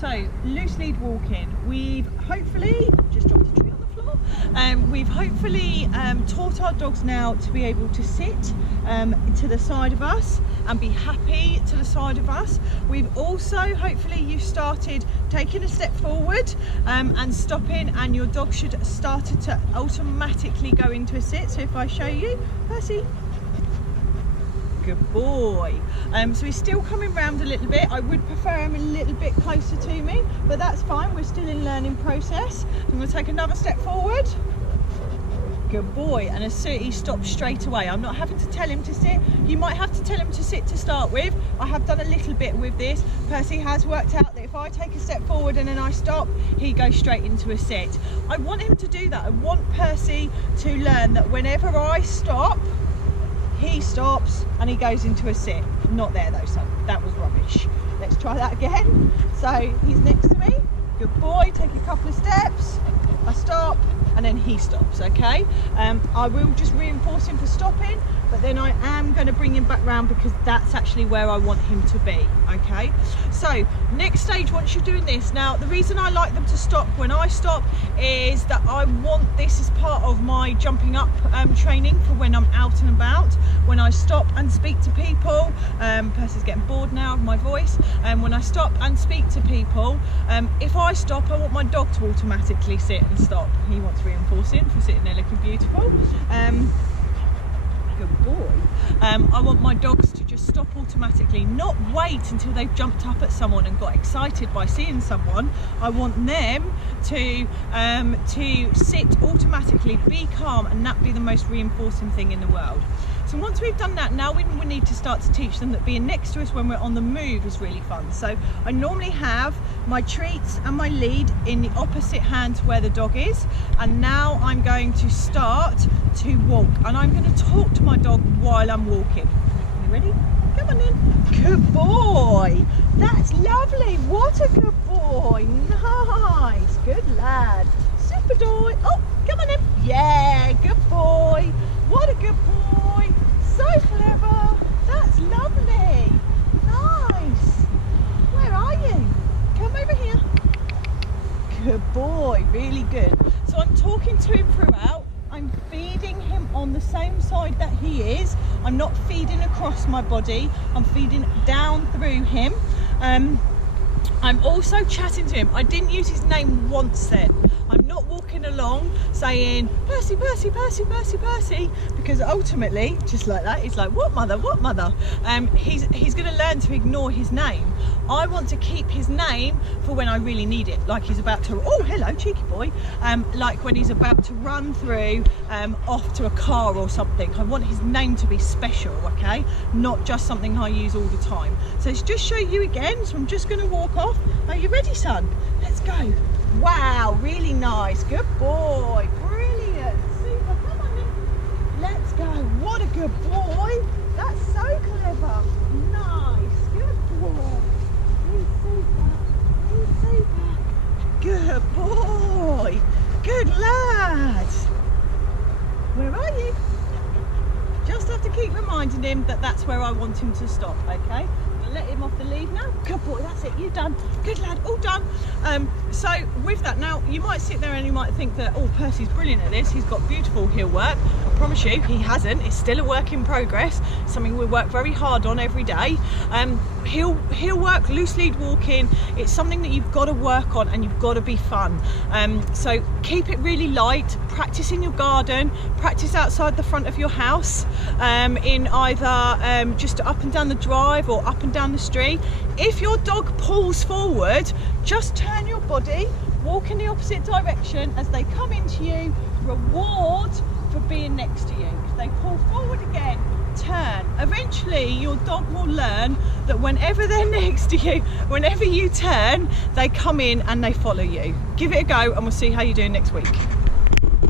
So, loose lead walking. We've hopefully, just dropped a treat on the floor, we've hopefully taught our dogs now to be able to sit to the side of us and be happy to the side of us. We've also, hopefully you started taking a step forward and stopping, and your dog should start to automatically go into a sit. So if I show you, Percy, good boy. So he's still coming round a little bit. I would prefer him a little bit closer to me, but that's fine. We're still in learning process. I'm going to take another step forward. Good boy. And as soon as he stops straight away, I'm not having to tell him to sit. You might have to tell him to sit to start with. I have done a little bit with this. Percy has worked out that if I take a step forward and then I stop, he goes straight into a sit. I want him to do that. I want Percy to learn that whenever I stop, he stops and he goes into a sit. Not there though, son. That was rubbish. Let's try that again. So he's next to me. Good boy. Take a couple of steps. I stop and then he stops, okay? I will just reinforce him for stopping, but then I am going to bring him back round because that's actually where I want him to be, okay? So next stage, once you're doing this, now the reason I like them to stop when I stop is that I want this as part of my jumping up training for when I'm out and about. When I stop and speak to people, Percy's getting bored now of my voice, when I stop and speak to people, if I stop, I want my dog to automatically sit and stop. He wants reinforcing for sitting there looking beautiful. Good boy. I want my dogs to just stop automatically, not wait until they've jumped up at someone and got excited by seeing someone. I want them to sit automatically, be calm, and that be the most reinforcing thing in the world. So once we've done that, now we need to start to teach them that being next to us when we're on the move is really fun. So I normally have my treats and my lead in the opposite hand to where the dog is, and now I'm going to start to walk, and I'm going to talk to my dog while I'm walking. You ready? Come on in. Good boy. That's lovely. What a good boy. Nice. Good lad. Super boy. Oh, come on in. Yeah, good boy. What a good boy. So clever. That's lovely. Nice. Where are you? Come over here. Good boy. Really good. So I'm talking to him throughout. I'm feeding him on the same side that he is. I'm not feeding across my body. I'm feeding down through him. I'm also chatting to him. I didn't use his name once then. I'm not walking along saying, Percy, Percy, Percy, Percy, Percy, because ultimately, just like that, he's like, what mother, what mother? He's going to learn to ignore his name. I want to keep his name for when I really need it, like he's about to, oh, hello, cheeky boy, like when he's about to run through off to a car or something. I want his name to be special, okay? Not just something I use all the time. So let's just show you again. So I'm just going to walk off. Are you ready, son? Let's go. Wow, really nice. Good boy. Brilliant. Super. Come on in. Let's go. What a good boy. That's so clever. Nice. Good boy. He's super. He's super. Good boy. Good lad. Where are you? Just have to keep reminding him that that's where I want him to stop, okay? Let him off the lead now. Good boy, that's it, you done. Good lad, all done. So with that, now you might sit there and you might think that, oh, Percy's brilliant at this, he's got beautiful heel work. I promise you, he hasn't. It's still a work in progress, something we work very hard on every day. Heel work, loose lead walking, it's something that you've got to work on and you've got to be fun. So keep it really light, practice in your garden, practice outside the front of your house, in either just up and down the drive or up and down the street. If your dog pulls forward, just turn your body, walk in the opposite direction as they come into you, reward for being next to you. If they pull forward again, turn. Eventually your dog will learn that whenever they're next to you, whenever you turn, they come in and they follow you. Give it a go and we'll see how you're doing next week.